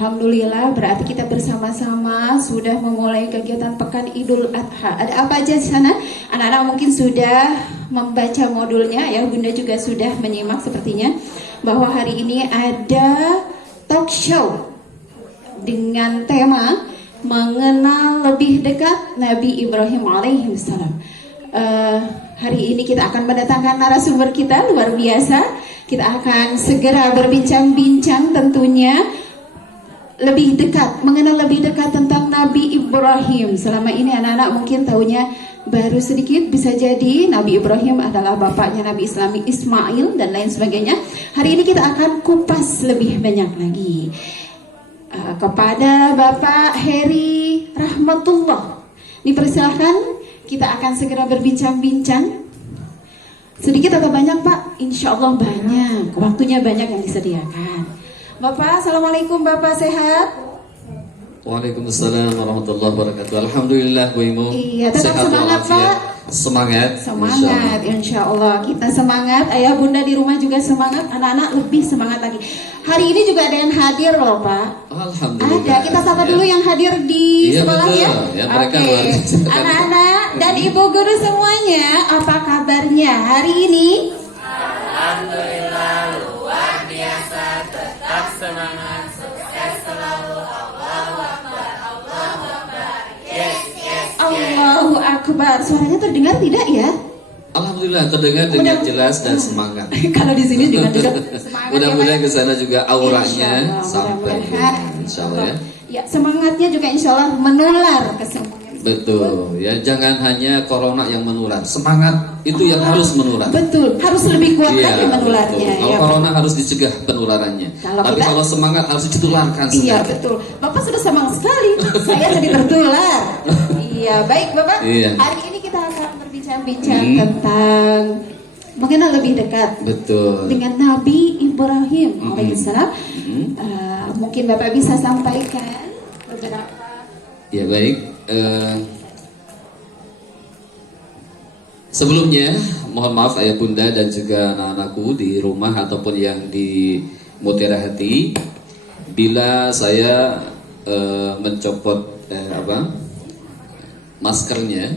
Alhamdulillah, berarti kita bersama-sama sudah memulai kegiatan Pekan Idul Adha. Ada apa aja di sana? Anak-anak mungkin sudah membaca modulnya, ya Bunda juga sudah menyimak sepertinya. Bahwa hari ini ada talk show dengan tema mengenal lebih dekat Nabi Ibrahim alaihissalam. Hari ini kita akan mendatangkan narasumber kita luar biasa. Kita akan segera berbincang-bincang tentunya lebih dekat, mengenal lebih dekat tentang Nabi Ibrahim. Selama ini anak-anak mungkin tahunya baru sedikit, bisa jadi Nabi Ibrahim adalah bapaknya Nabi Ismail dan lain sebagainya. Hari ini kita akan kupas lebih banyak lagi. Kepada Bapak Heri Rahmatullah, dipersilahkan, kita akan segera berbincang-bincang. Sedikit atau banyak Pak? Insya Allah banyak, waktunya banyak yang disediakan. Bapak, Assalamualaikum, Bapak sehat? Waalaikumsalam warahmatullahi wabarakatuh. Alhamdulillah Bu Imu. Iya, tetap sehat semangat Pak. Semangat. Semangat, insya Allah. Kita semangat, ayah bunda di rumah juga semangat, anak-anak lebih semangat lagi. Hari ini juga ada yang hadir loh Pak. Alhamdulillah. Ada, kita sapa dulu yang hadir di sekolahnya. Ya, mereka luar Oke. biasa. Anak-anak dan ibu guru semuanya, apa kabarnya hari ini? Alhamdulillah luar biasa, tetap semangat, sukses selalu. Allahu Akbar, Allahu Akbar. Yes, yes, yes. Allahu Akbar. Suaranya terdengar tidak ya? Alhamdulillah terdengar dengan jelas dan semangat. Kalau di sini dengan juga semangat. Mudah-mudahan ya, ke sana juga auranya Insyaallah, sampai. mudah-mudahan. Insyaallah ya. Ya, semangatnya juga insya Allah menular ke semuanya. Betul, ya jangan hanya corona yang menular, semangat itu yang harus menular. Betul, harus lebih kuat Iya, lagi menularnya. betul. Kalau Ya, corona harus dicegah penularannya. Tapi kalau semangat harus ditularkan. Iya betul. Bapak sudah semangat sekali. Saya jadi tertular. Iya baik Bapak. Iya. Hari ini kita akan berbincang-bincang tentang mengenal lebih dekat. Betul. Dengan Nabi Ibrahim alaihissalam. Mungkin Bapak bisa sampaikan beberapa. Ya baik. Sebelumnya mohon maaf ayah bunda dan juga anak-anakku di rumah ataupun yang di Mutiara Hati, bila saya mencopot maskernya,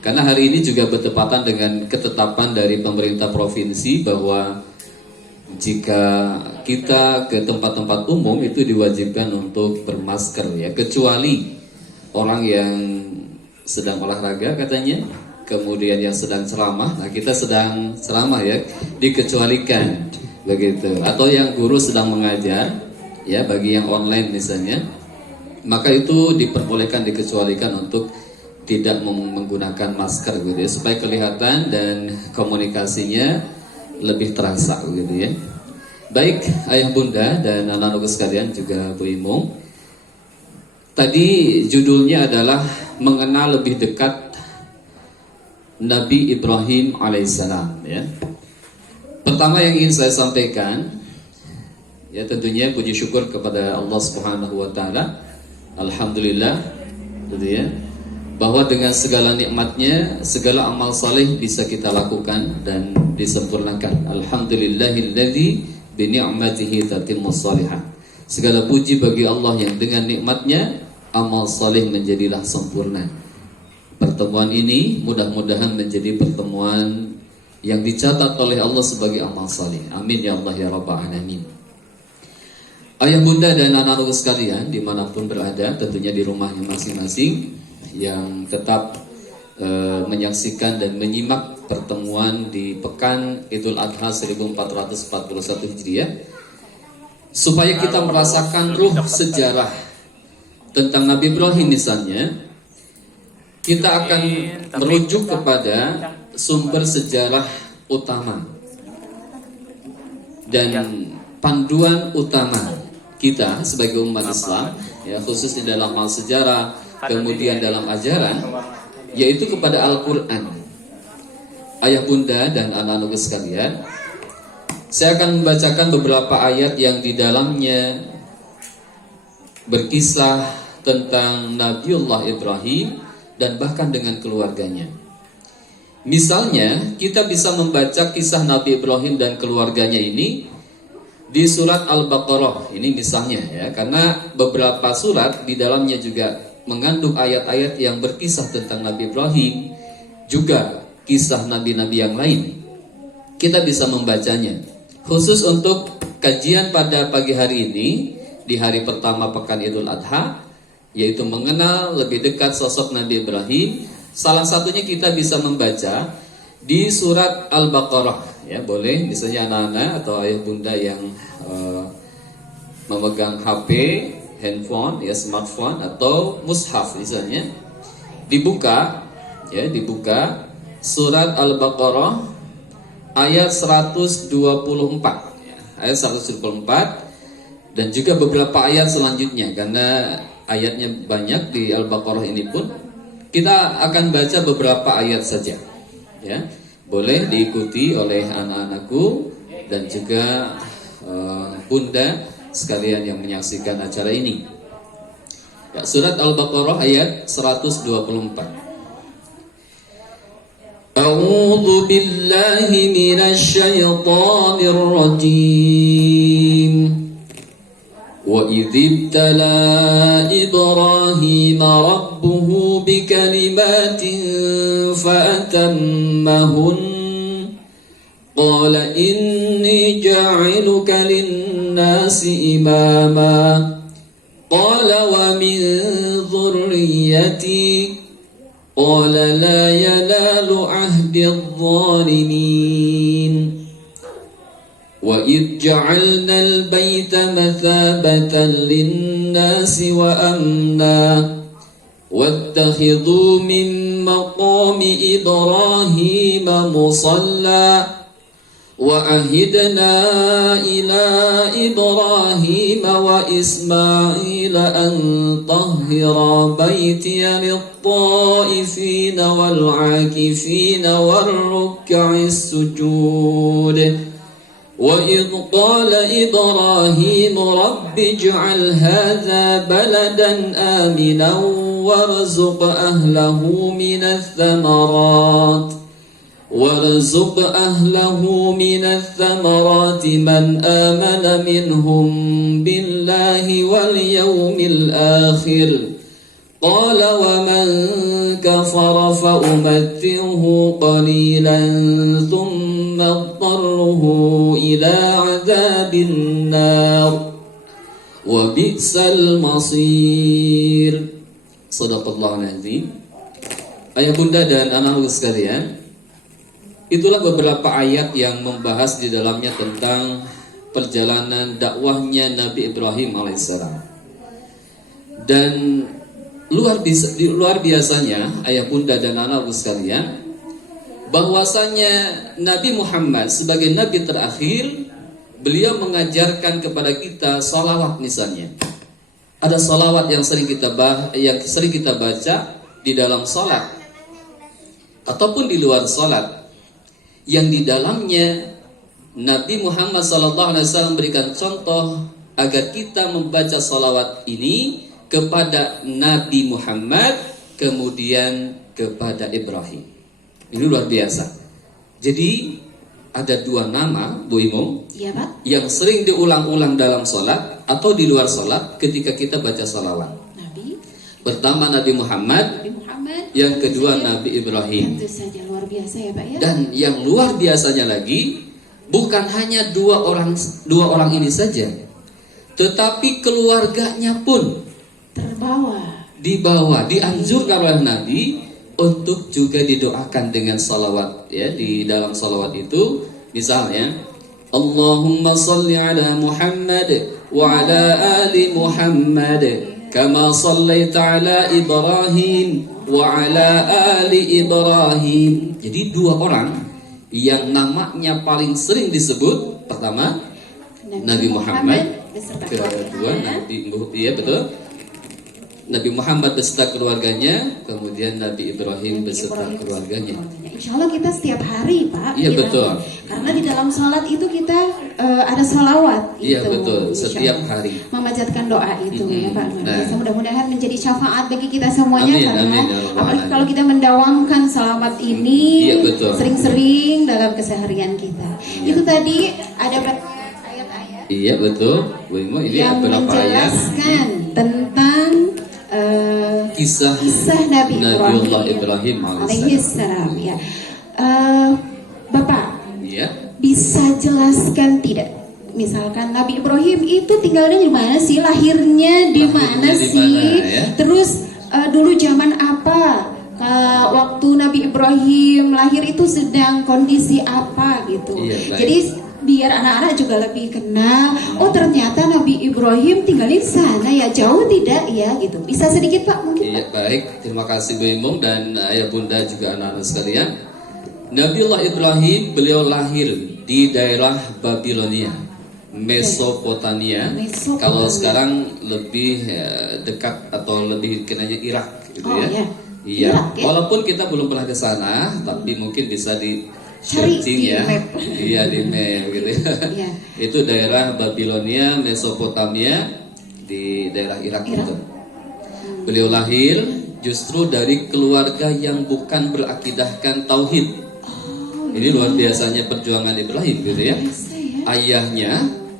karena hari ini juga bertepatan dengan ketetapan dari pemerintah provinsi bahwa jika kita ke tempat-tempat umum itu diwajibkan untuk bermasker ya, kecuali orang yang sedang olahraga katanya, kemudian yang sedang ceramah. Nah kita sedang ceramah ya, dikecualikan begitu. Atau yang guru sedang mengajar ya, bagi yang online misalnya, maka itu diperbolehkan, dikecualikan untuk tidak menggunakan masker gitu ya, supaya kelihatan dan komunikasinya lebih terasa gitu ya. Baik ayah bunda dan anak-anak sekalian juga Bu Imung, tadi judulnya adalah mengenal lebih dekat Nabi Ibrahim alaihissalam ya. Pertama yang ingin saya sampaikan ya, tentunya puji syukur kepada Allah Subhanahu wa taala. Alhamdulillah gitu ya, bahwa dengan segala nikmatnya, segala amal saleh bisa kita lakukan dan disempurnakan. Alhamdulillahilladzi bi ni'matihi tatimmus shalihat. Segala puji bagi Allah yang dengan nikmatnya amal saleh menjadilah sempurna. Pertemuan ini mudah-mudahan menjadi pertemuan yang dicatat oleh Allah sebagai amal saleh. Amin ya Allah ya rabbal alamin. Ayah bunda dan anak-anak sekalian dimanapun berada, tentunya di rumahnya masing-masing, yang tetap menyaksikan dan menyimak pertemuan di Pekan Idul Adha 1441 Hijriah, supaya kita merasakan ruh sejarah tentang Nabi Ibrahim misalnya, kita akan merujuk kepada sumber sejarah utama dan panduan utama kita sebagai umat Islam ya, khususnya dalam hal sejarah, kemudian dalam ajaran, yaitu kepada Al-Quran. Ayah bunda dan anak-anak sekalian, saya akan membacakan beberapa ayat yang di dalamnya berkisah tentang Nabiullah Ibrahim dan bahkan dengan keluarganya. Misalnya, kita bisa membaca kisah Nabi Ibrahim dan keluarganya ini di surat Al-Baqarah ini misalnya ya, karena beberapa surat di dalamnya juga mengandung ayat-ayat yang berkisah tentang Nabi Ibrahim, juga kisah nabi-nabi yang lain. Kita bisa membacanya. Khusus untuk kajian pada pagi hari ini, di hari pertama pekan Idul Adha, yaitu mengenal lebih dekat sosok Nabi Ibrahim, salah satunya kita bisa membaca di surat Al-Baqarah. Ya, boleh misalnya anak-anak atau ayah bunda yang memegang HP, handphone, ya smartphone atau mushaf misalnya, dibuka surat Al-Baqarah ayat 124, ayat 124, dan juga beberapa ayat selanjutnya, karena ayatnya banyak di Al-Baqarah ini pun. Kita akan baca beberapa ayat saja, ya. Boleh diikuti oleh anak-anakku dan juga bunda sekalian yang menyaksikan acara ini. Ya, surat Al-Baqarah ayat 124. A'udzu billahi minasy syaithanir rajim. Wa idh ibtala Ibrahim rabbuhu bikalimatin fa'atammahun qala inni ja'iluka lin-nasi imama qala wa min dhurriyyati قال لا ينال عهد الظالمين وإذ جعلنا البيت مثابة للناس وأمنا واتخذوا من مقام إبراهيم مصلى وعهدنا إلى إبراهيم وإسماعيل أن طهر بيتي للطائفين والعاكفين والركع السجود وإذ قال إبراهيم رب اجعل هذا بلدا آمنا وارزق أهله من الثمرات من آمن منهم بالله واليوم الآخر قال ومن كفر فأمتعه قليلا ثم اضطره إلى عذاب النار وبئس المصير. Shadaqallahul Azim. Ayah bunda dan anak-anak sekalian, itulah beberapa ayat yang membahas di dalamnya tentang perjalanan dakwahnya Nabi Ibrahim alaihissalam. Dan luar biasanya ayah bunda dan anak-anak sekalian, bahwasanya Nabi Muhammad sebagai Nabi terakhir, beliau mengajarkan kepada kita salawat misalnya. Ada salawat yang sering kita baca di dalam salat ataupun di luar salat, yang di dalamnya Nabi Muhammad SAW berikan contoh agar kita membaca salawat ini kepada Nabi Muhammad, kemudian kepada Ibrahim. Ini luar biasa. Jadi ada dua nama, Bu Imum, Iya, Pak. yang sering diulang-ulang dalam sholat atau di luar sholat ketika kita baca salawat. Nabi. Pertama Nabi Muhammad, yang kedua Nabi Ibrahim. Tentu saja luar biasa ya, Pak ya. Dan yang luar biasanya lagi, bukan hanya dua orang ini saja, tetapi keluarganya pun dianjurkan oleh Nabi untuk juga didoakan dengan salawat, ya. Di dalam salawat itu misalnya Allahumma salli ala Muhammad wa ala ali Muhammad kama sallaita ala Ibrahim wa ala ali Ibrahim. Jadi dua orang yang namanya paling sering disebut, pertama Nabi Muhammad, kedua Nabi Muhammad beserta keluarganya, kemudian Nabi Ibrahim beserta keluarganya. Insya Allah kita setiap hari, Pak. Iya, betul. Karena di dalam sholat itu kita ada sholawat. Iya, itu, betul. Setiap hari. Memanjatkan doa itu, ya Pak. Mudah-mudahan menjadi syafaat bagi kita semuanya. Amin, karena amin, apalagi kalau kita mendawamkan sholawat ini, iya, betul, sering-sering dalam keseharian kita. Iya. Itu tadi ada ayat-ayat Iya betul, Bu Imo, ini yang beberapa ayat menjelaskan tentang kisah Nabi Nabiullah Ibrahim Ibrahim alaihissalam. Ya, Bapak Iya. bisa jelaskan tidak? Misalkan Nabi Ibrahim itu tinggalnya di mana sih? Lahirnya di mana di sih? mana, ya? Terus dulu zaman apa? Waktu Nabi Ibrahim lahir itu sedang kondisi apa gitu? Iya, baik. Jadi biar anak-anak juga lebih kenal. Oh ternyata Nabi Ibrahim tinggal di sana ya, jauh tidak ya gitu. Bisa sedikit Pak mungkin? Iya, baik. Terima kasih Bu Imung dan ayah bunda juga anak-anak sekalian. Nabiullah Ibrahim beliau lahir di daerah Babilonia, Mesopotamia. Kalau sekarang lebih dekat atau lebih kenanya Irak gitu Oh, ya. ya. Iya. Irak, ya? Walaupun kita belum pernah ke sana, tapi mungkin bisa di Cari searching di ya. map. Iya di map gitu ya. Iya. Itu daerah Babilonia, Mesopotamia di daerah Irak Irak. itu. Beliau lahir justru dari keluarga yang bukan berakidahkan tauhid. Ini luar biasanya perjuangan Ibrahim gitu ya. Biasa ya. Ayahnya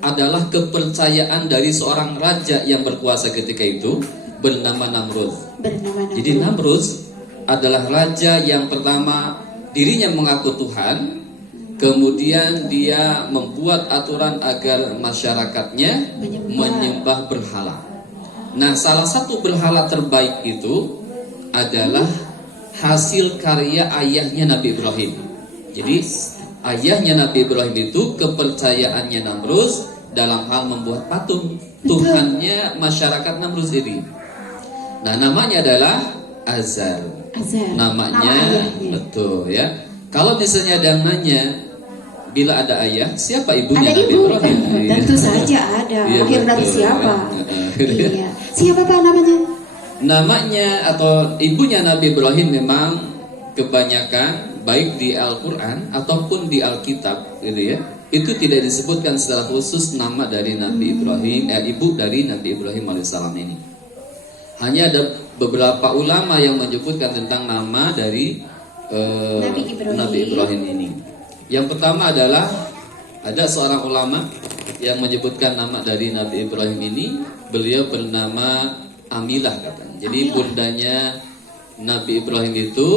adalah kepercayaan dari seorang raja yang berkuasa ketika itu bernama Namrud. Bernama Namrud. Jadi Namrud adalah raja yang pertama dirinya mengaku Tuhan, kemudian dia membuat aturan agar masyarakatnya menyembah berhala. Nah, salah satu berhala terbaik itu adalah hasil karya ayahnya Nabi Ibrahim. Jadi ayahnya Nabi Ibrahim itu kepercayaannya Namrud dalam hal membuat patung. Tuhannya masyarakat Namrud ini. Nah, namanya adalah Azar. Azar. Namanya Nama ayahnya. betul ya. Kalau misalnya ada yang nanya, bila ada ayah, siapa ibunya Ada Nabi ibu? Ibrahim? Tentu saja ada. Iya, Lahir dari betul. siapa? Iya. Iya. Siapa Pak namanya? Namanya atau ibunya Nabi Ibrahim memang kebanyakan baik di Al-Quran ataupun di Alkitab gitu ya, itu tidak disebutkan secara khusus nama dari Nabi Ibrahim, ibu dari Nabi Ibrahim alaihissalam ini. Hanya ada beberapa ulama yang menyebutkan tentang nama dari Nabi Ibrahim ini. Yang pertama adalah ada seorang ulama yang menyebutkan nama dari Nabi Ibrahim ini, beliau bernama Amilah katanya. Jadi bundanya Nabi Ibrahim itu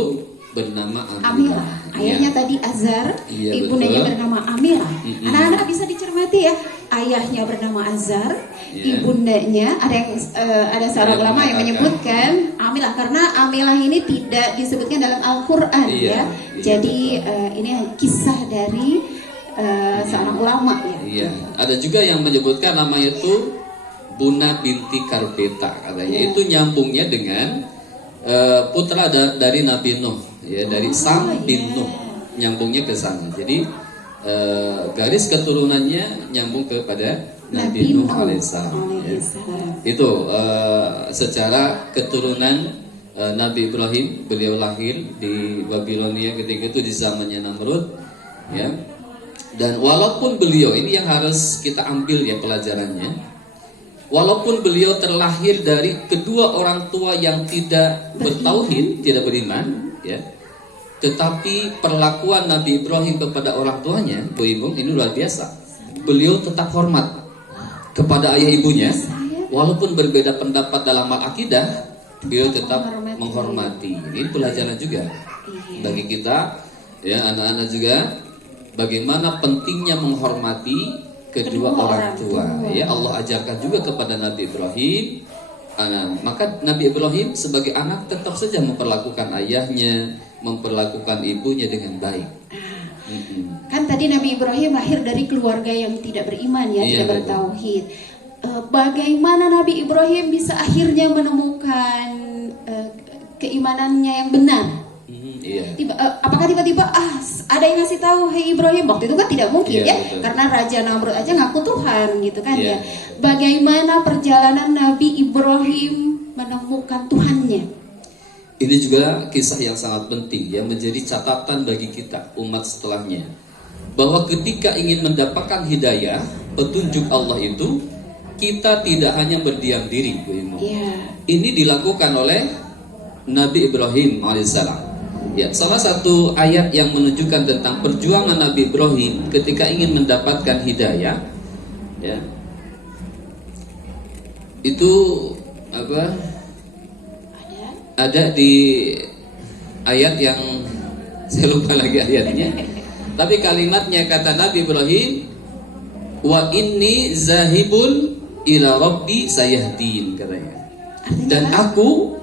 bernama Amilah. Ayahnya Ya. tadi Azar, Iya, ibundanya betul. bernama Amilah. Mm-mm. Anak-anak bisa dicermati ya. Ayahnya bernama Azar, Iya. ibundanya ada seorang Yang ulama yang mengatakan. menyebutkan Amilah karena Amilah ini tidak disebutkan dalam Al-Qur'an Iya, ya. iya, Jadi ini kisah dari seorang ulama ya. Iya. Ada juga yang menyebutkan namanya itu Buna binti Karbeta katanya. Iya. Itu nyambungnya dengan putra dari Nabi Nuh ya, dari Sam bin iya. Nuh, nyambungnya ke sana. Jadi garis keturunannya nyambung kepada Nabi Nuh alaihissalam ya. Itu secara keturunan Nabi Ibrahim, beliau lahir di Babilonia ketika itu di zamannya Namrud ya. Dan walaupun beliau, ini yang harus kita ambil ya pelajarannya, walaupun beliau terlahir dari kedua orang tua yang tidak bertauhid, tidak beriman ya, tetapi perlakuan Nabi Ibrahim kepada orang tuanya, Bu Ibu, ini luar biasa. Beliau tetap hormat kepada ayah ibunya, walaupun berbeda pendapat dalam hal akidah, beliau tetap menghormati. Ini pelajaran juga bagi kita ya, anak-anak juga, bagaimana pentingnya menghormati kedua orang tua. Ya, Allah ajarkan juga kepada Nabi Ibrahim. Maka Nabi Ibrahim sebagai anak tetap saja memperlakukan ayahnya, memperlakukan ibunya dengan baik. Kan tadi Nabi Ibrahim lahir dari keluarga yang tidak beriman ya, Iya, tidak betul. bertauhid. Bagaimana Nabi Ibrahim bisa akhirnya menemukan keimanannya yang benar? Iya. Apakah tiba-tiba ada yang ngasih tahu, hey Ibrahim, waktu itu kan tidak mungkin Iya, ya, betul. karena Raja Namrud aja ngaku Tuhan gitu kan Iya. ya. Bagaimana perjalanan Nabi Ibrahim menemukan Tuhannya? Ini juga kisah yang sangat penting yang menjadi catatan bagi kita umat setelahnya, bahwa ketika ingin mendapatkan hidayah, petunjuk Allah itu, kita tidak hanya berdiam diri, Bu Imu. Iya. Ini dilakukan oleh Nabi Ibrahim alaihissalam. Ya, salah satu ayat yang menunjukkan tentang perjuangan Nabi Ibrahim ketika ingin mendapatkan hidayah, ya. Itu apa? Ada di ayat yang saya lupa lagi ayatnya. Tapi kalimatnya kata Nabi Ibrahim, wa inni zahibun ila rabbi sayahdin, katanya. Dan aku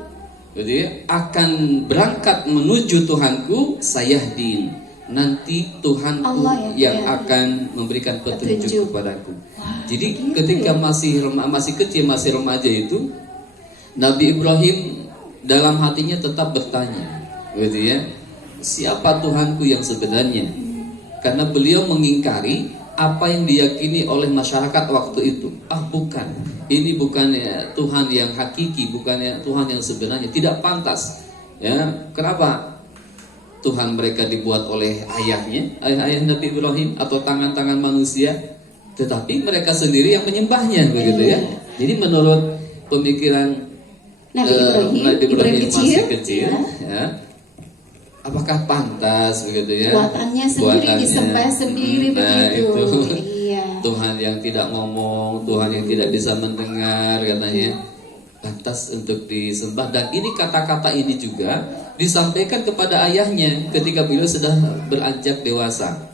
gitu ya, akan berangkat menuju Tuhanku sayahdin. Nanti Tuhanku Allah yang akan memberikan petunjuk kepadaku. Jadi begitu ketika masih kecil, masih remaja itu, Nabi Ibrahim dalam hatinya tetap bertanya, gitu ya, siapa Tuhanku yang sebenarnya? Karena beliau mengingkari apa yang diyakini oleh masyarakat waktu itu. Bukan, ini bukannya Tuhan yang hakiki, bukannya Tuhan yang sebenarnya, tidak pantas. Ya, kenapa? Tuhan mereka dibuat oleh ayahnya, ayah Nabi Ibrahim, atau tangan-tangan manusia, tetapi mereka sendiri yang menyembahnya, begitu ya. Jadi menurut pemikiran Nabi Ibrahim masih kecil, ya, apakah pantas begitu ya? Buatannya sendiri disembah sendiri begitu. Itu iya. Tuhan yang tidak ngomong, Tuhan yang tidak bisa mendengar, katanya pantas untuk disembah. Dan ini kata-kata ini juga disampaikan kepada ayahnya ketika beliau sudah beranjak dewasa.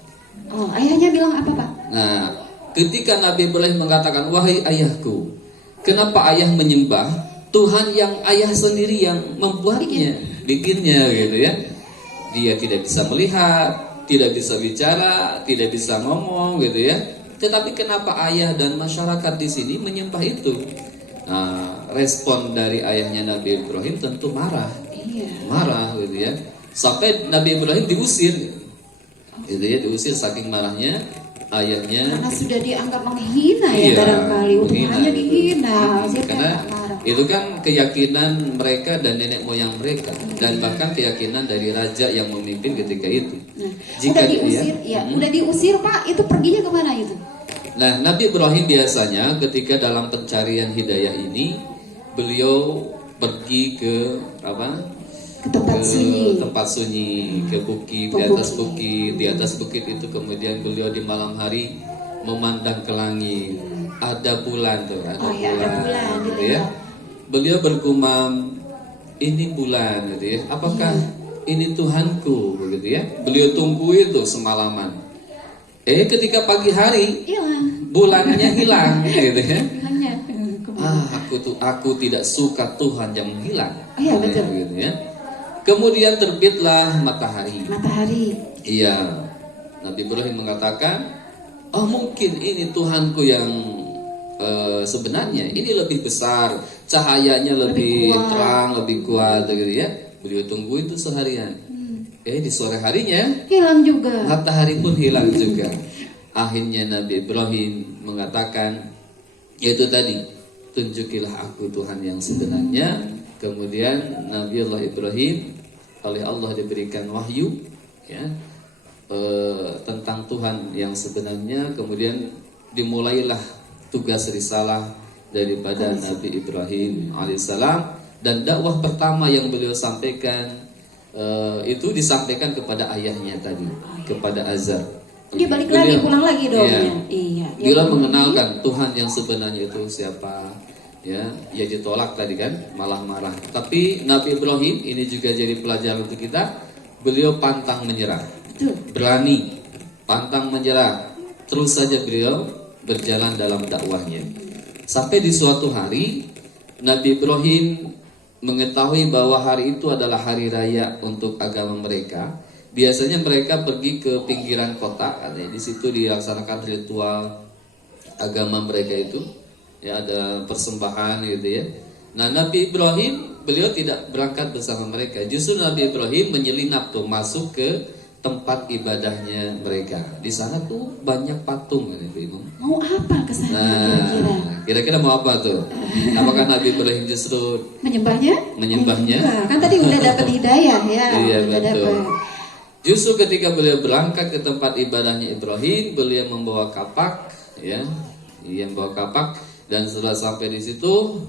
Ayahnya bilang apa, Pak? Nah, ketika Nabi Ibrahim mengatakan, wahai ayahku, kenapa ayah menyembah Tuhan yang ayah sendiri yang membuatnya, bikinnya, gitu ya? Dia tidak bisa melihat, tidak bisa bicara, tidak bisa ngomong, gitu ya. Tetapi kenapa ayah dan masyarakat di sini menyembah itu? Nah, respon dari ayahnya Nabi Ibrahim tentu marah. Marah, gitu ya. Sampai Nabi Ibrahim diusir, gitu ya, diusir saking marahnya ayahnya. Karena sudah dianggap menghina ya, barangkali Tuhannya dihina. Karena itu kan keyakinan mereka dan nenek moyang mereka, dan bahkan keyakinan dari raja yang memimpin ketika itu. Jika udah diusir, Pak, itu perginya kemana itu? Nah, Nabi Ibrahim biasanya ketika dalam pencarian hidayah ini, beliau pergi ke apa? Ke tempat sunyi, ke bukit, di atas bukit. Di atas bukit itu kemudian beliau di malam hari memandang ke langit. Ada bulan tuh, ada bulan gitu ya. Beliau bergumam, ini bulan, gitu ya. Apakah ini Tuhanku, begitu ya? Beliau tunggu itu semalaman. Ketika pagi hari, bulannya hilang, gitu ya. Aku tidak suka Tuhan yang menghilang. Betul. Gitu ya. Kemudian terbitlah matahari. Iya. Nabi Ibrahim mengatakan, mungkin ini Tuhanku yang sebenarnya. Ini lebih besar, cahayanya lebih terang, lebih kuat, gitu ya. Beliau tunggu itu seharian. Di sore harinya hilang juga. Matahari pun hilang juga. Akhirnya Nabi Ibrahim mengatakan, yaitu tadi, tunjukilah aku Tuhan yang sebenarnya. Kemudian Nabiullah Ibrahim oleh Allah diberikan wahyu, ya, tentang Tuhan yang sebenarnya. Kemudian dimulailah tugas risalah daripada Nabi Ibrahim alaihissalam, dan dakwah pertama yang beliau sampaikan itu disampaikan kepada ayahnya tadi, kepada Azar. Dia balik lagi, pulang lagi dong. Iya. Dia mengenalkan Tuhan yang sebenarnya itu siapa. Ya ditolak tadi kan, malah marah. Tapi Nabi Ibrahim ini juga jadi pelajaran untuk kita. Beliau pantang menyerah, berani, pantang menyerah. Terus saja beliau berjalan dalam dakwahnya. Sampai di suatu hari Nabi Ibrahim mengetahui bahwa hari itu adalah hari raya untuk agama mereka. Biasanya mereka pergi ke pinggiran kota, di situ dilaksanakan ritual agama mereka itu. Ya, ada persembahan gitu ya. Nah, Nabi Ibrahim beliau tidak berangkat bersama mereka. Justru Nabi Ibrahim menyelinap tuh masuk ke tempat ibadahnya mereka. Di sana tuh banyak patung kan Ibu. Mau apa ke sana kira-kira mau apa tuh? Apakah Nabi Ibrahim justru menyembahnya? Kan tadi udah dapat hidayah ya. Iya, betul. Justru ketika beliau berangkat ke tempat ibadahnya Ibrahim, beliau membawa kapak, ya. Ia membawa kapak. Dan setelah sampai di situ,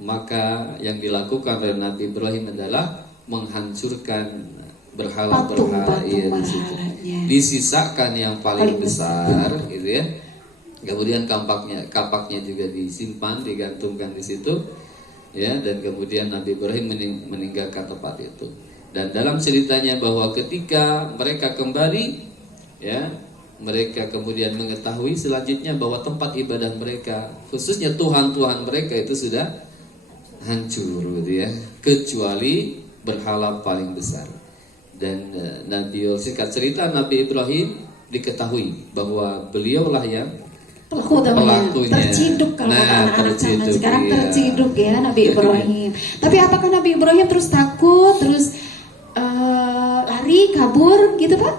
maka yang dilakukan oleh Nabi Ibrahim adalah menghancurkan berhala-berhala di situ. Disisakan yang paling besar, gitu ya. Kemudian kapaknya juga disimpan, digantungkan di situ, ya. Dan kemudian Nabi Ibrahim meninggalkan tempat itu. Dan dalam ceritanya bahwa ketika mereka kembali, ya, mereka kemudian mengetahui selanjutnya bahwa tempat ibadah mereka, khususnya Tuhan mereka itu sudah hancur, gitu ya, kecuali berhala paling besar. Dan singkat cerita, Nabi Ibrahim diketahui bahwa beliaulah yang pelakunya. Terciduk kalau anak-anak zaman sekarang, iya. terciduk ya Nabi Ibrahim. Tapi apakah Nabi Ibrahim terus takut, terus lari, kabur gitu Pak?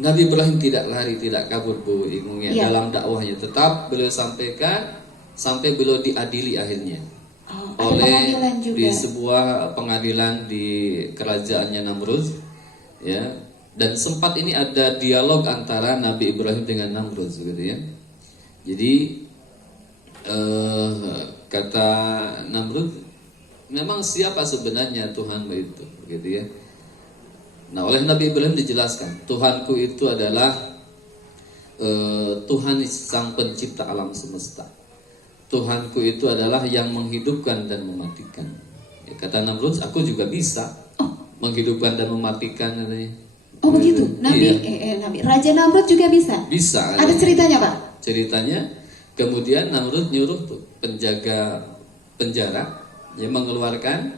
Nabi Ibrahim tidak lari, tidak kabur Bu Ingungnya. Iya. Dalam dakwahnya tetap beliau sampaikan sampai beliau diadili akhirnya Ada oleh pengadilan juga. di sebuah pengadilan di kerajaannya Namrud, ya. Dan sempat ini ada dialog antara Nabi Ibrahim dengan Namrud, gitu ya. Jadi kata Namrud, memang siapa sebenarnya Tuhanmu itu, gitu ya. Nah, oleh Nabi Ibrahim dijelaskan, Tuhanku itu adalah Tuhan sang pencipta alam semesta. Tuhanku itu adalah yang menghidupkan dan mematikan. Ya, kata Namrud, aku juga bisa menghidupkan dan mematikan, katanya. Oh begitu, Nabi, Iya. Nabi Raja Namrud juga bisa. Bisa. Ada ceritanya Pak? Ceritanya, kemudian Namrud nyuruh tuh penjaga penjara yang mengeluarkan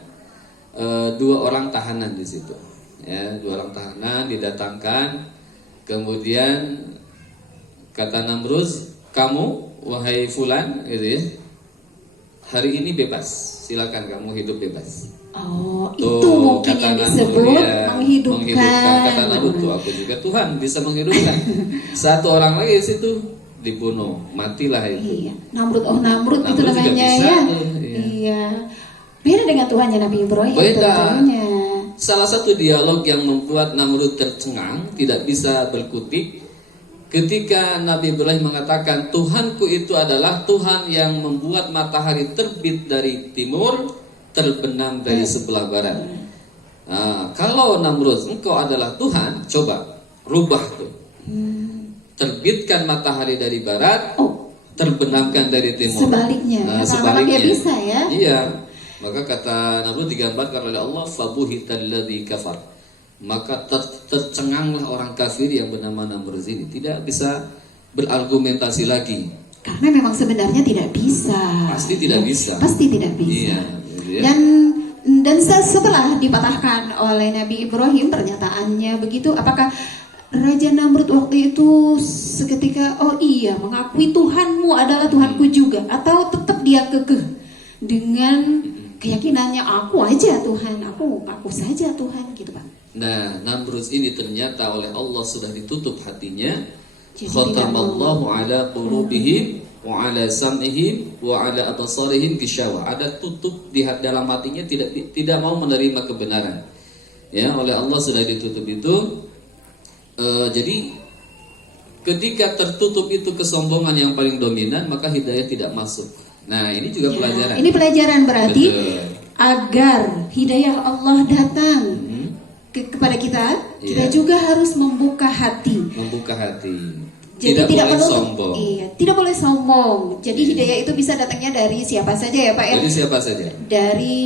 2 orang tahanan di situ. Ya, 2 orang tahanan didatangkan. Kemudian kata Namrud, kamu wahai fulan, gitu ya, hari ini bebas, silakan kamu hidup bebas. Oh, Tuh, itu mungkin kata yang Namrud, disebut iya, menghidupkan. Kata Namrud, tuh aku juga Tuhan bisa menghidupkan. 1 orang lagi di situ dibunuh, matilah itu. Iya, Namrud itu Namrud juga namanya bisa ya. tuh, iya. Iya. Beda dengan Tuhannya Nabi Ibrahim. Beda. tentunya. Salah satu dialog yang membuat Namrud tercengang, tidak bisa berkutik, ketika Nabi Ibrahim mengatakan, Tuhanku itu adalah Tuhan yang membuat matahari terbit dari timur, terbenam dari sebelah barat. Nah, kalau Namrud, engkau adalah Tuhan, coba rubah tuh. Terbitkan matahari dari barat, terbenamkan dari timur. Sebaliknya. Nah, Kata sebaliknya. dia bisa ya. Iya. Maka kata Namrud digambarkan oleh Allah, fabuhitalladzi kafar. Maka tercenganglah orang kafir yang bernama Namrud ini, tidak bisa berargumentasi lagi. Karena memang sebenarnya tidak bisa. Pasti tidak bisa. Pasti tidak bisa. Iya, gitu ya. Dan setelah dipatahkan oleh Nabi Ibrahim pernyataannya begitu, apakah Raja Namrud waktu itu seketika oh iya mengakui Tuhanmu adalah Tuhanku juga, atau tetap dia kekeh dengan keyakinannya aku aja Tuhan, aku saja Tuhan gitu Pak? Nah, Namrud ini ternyata oleh Allah sudah ditutup hatinya. Jadi Khatamallahu ala qulubihim wa ala sam'ihim wa ala absarihim ghishawah. Ada tutup di dalam hatinya, tidak mau menerima kebenaran. Ya, oleh Allah sudah ditutup itu. Jadi ketika tertutup itu kesombongan yang paling dominan, maka hidayah tidak masuk. Nah, ini juga pelajaran. Ini pelajaran berarti Betul. agar hidayah Allah datang kepada kita, kita juga harus membuka hati. Membuka hati. Jadi tidak boleh menutup, sombong. Iya, tidak boleh sombong. Jadi Iya. hidayah itu bisa datangnya dari siapa saja ya Pak ya. Dari siapa saja?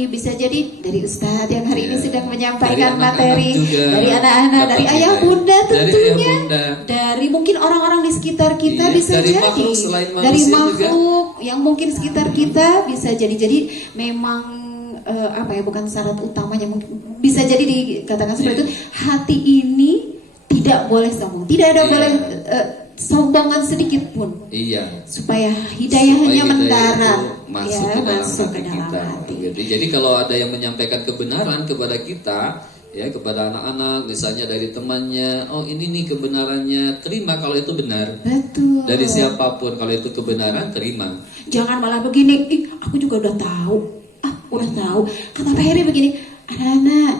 Bisa jadi dari Ustadz yang hari ini Iya. sedang Dari menyampaikan anak-anak materi, juga. dari anak-anak, Dapat dari ayah hidayah. bunda Dari ayah tentunya, bunda. dari mungkin orang-orang di sekitar kita Iya, bisa dari jadi, makhluk selain dari manusia makhluk yang mungkin sekitar kita bisa jadi memang apa ya, bukan syarat utamanya, mungkin bisa jadi dikatakan seperti Iya. itu, hati ini tidak boleh sombong, tidak ada Iya. boleh sombongan sedikit pun. Iya. Supaya hidayahnya Supaya mendarat, itu masuk ya, ke dalam masuk hati ke dalam kita. hati. Jadi kalau ada yang menyampaikan kebenaran kepada kita, ya, kepada anak-anak, misalnya dari temannya, oh ini nih kebenarannya, terima kalau itu benar. Betul. Dari siapapun kalau itu kebenaran, terima. Jangan malah begini, aku juga udah tahu. Udah tahu. Kata Pak Heri begini, anak-anak,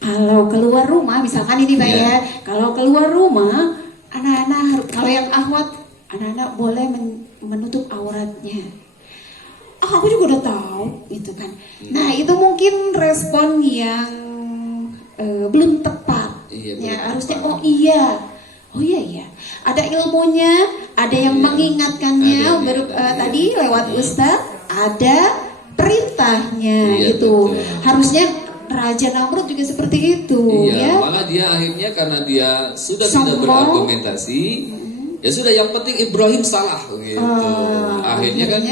kalau keluar rumah, misalkan ini Pak Iya. ya, kalau keluar rumah, anak-anak, kalau yang ahwat, anak-anak boleh menutup auratnya. Aku juga udah tahu, gitu kan. Nah, itu mungkin respon yang belum tepat. Iya, Ya, belum harusnya tepat. oh iya. Ada ilmunya, ada yang Iya. mengingatkannya Ada yang tadi lewat Ustadz, ada perintahnya Iya, gitu. betul. Harusnya Raja Namrud juga seperti itu Iya, ya. malah dia akhirnya karena dia sudah tidak Sombong. berargumentasi, ya sudah yang penting Ibrahim salah gitu. Akhirnya kan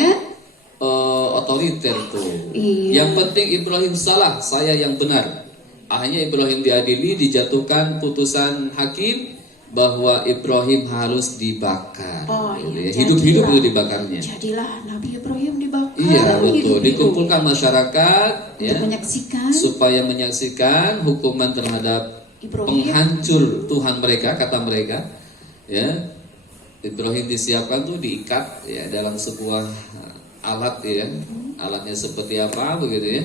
otoriter tuh. Iya. Yang penting Ibrahim salah, saya yang benar. Akhirnya Ibrahim diadili, dijatuhkan putusan hakim bahwa Ibrahim harus dibakar. Oh, Gitu iya. ya. Hidup-hidup Jadilah. itu dibakarnya. Jadilah Nabi Ibrahim dibakar. Iya betul, hidup-hidup. dikumpulkan masyarakat Untuk ya menyaksikan supaya menyaksikan hukuman terhadap Ibrahim. penghancur Tuhan mereka, kata mereka ya. Ibrahim disiapkan tuh diikat ya dalam sebuah alat ya. Alatnya seperti apa begitu ya.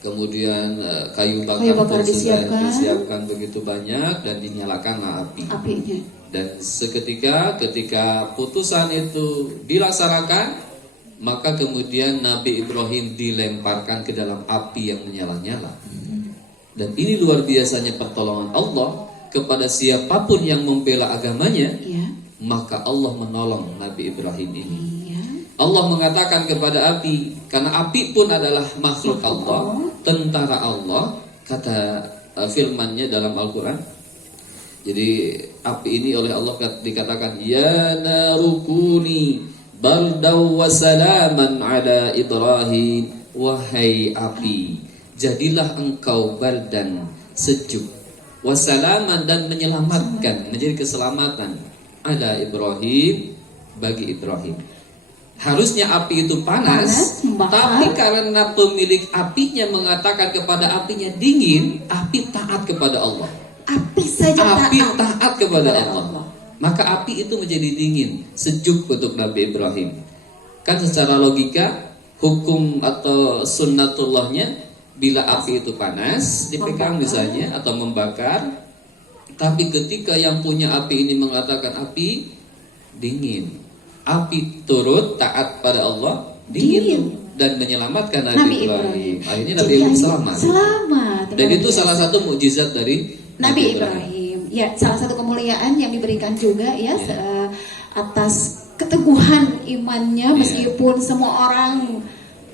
Kemudian kayu bakar, Kayu bakar pun sudah disiapkan. disiapkan begitu banyak dan dinyalakanlah api. apinya. Dan ketika putusan itu dilaksanakan, maka kemudian Nabi Ibrahim dilemparkan ke dalam api yang menyala-nyala. Dan ini luar biasanya pertolongan Allah kepada siapapun yang membela agamanya, Iya. maka Allah menolong Nabi Ibrahim ini. Iya. Allah mengatakan kepada api, karena api pun adalah makhluk Allah, tentara Allah, kata firman-Nya dalam Al-Quran. Jadi api ini oleh Allah dikatakan, ya narukuni bardaw wa salaman ala Ibrahim. Wahai api, jadilah engkau bardan, sejuk, wasalaman, dan menyelamatkan, menjadi keselamatan ala Ibrahim, bagi Ibrahim. Harusnya api itu panas, membakar. tapi karena pemilik apinya mengatakan kepada apinya dingin, api taat kepada Allah. Api saja Api taat taat kepada kepada Allah. Allah. Maka api itu menjadi dingin, sejuk untuk Nabi Ibrahim. Kan secara logika, hukum atau sunnatullahnya, bila api itu panas, dipegang misalnya atau membakar, tapi ketika yang punya api ini mengatakan api dingin, api turut taat pada Allah, dingin, dan menyelamatkan Nabi Ibrahim. Akhirnya Nabi Ibrahim selamat. Selamat. Dan itu salah satu mukjizat dari Nabi Ibrahim. Ya, salah satu kemuliaan yang diberikan juga ya atas keteguhan imannya, meskipun semua orang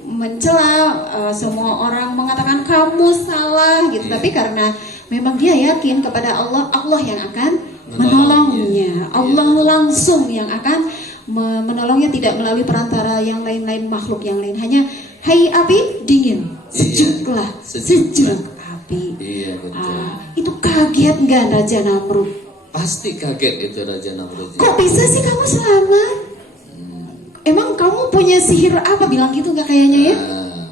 mencela, semua orang mengatakan kamu salah gitu, tapi karena memang dia yakin kepada Allah, Allah yang akan menolongnya. Allah langsung yang akan menolongnya, tidak melalui perantara yang lain-lain, makhluk yang lain. Hanya, hai api dingin, sejuklah, sejuk api. Iya betul. Itu kaget nggak Raja Namrud? Pasti kaget itu Raja Namrud. Kok bisa sih kamu selamat? Emang kamu punya sihir apa? Bilang gitu nggak kayaknya ya?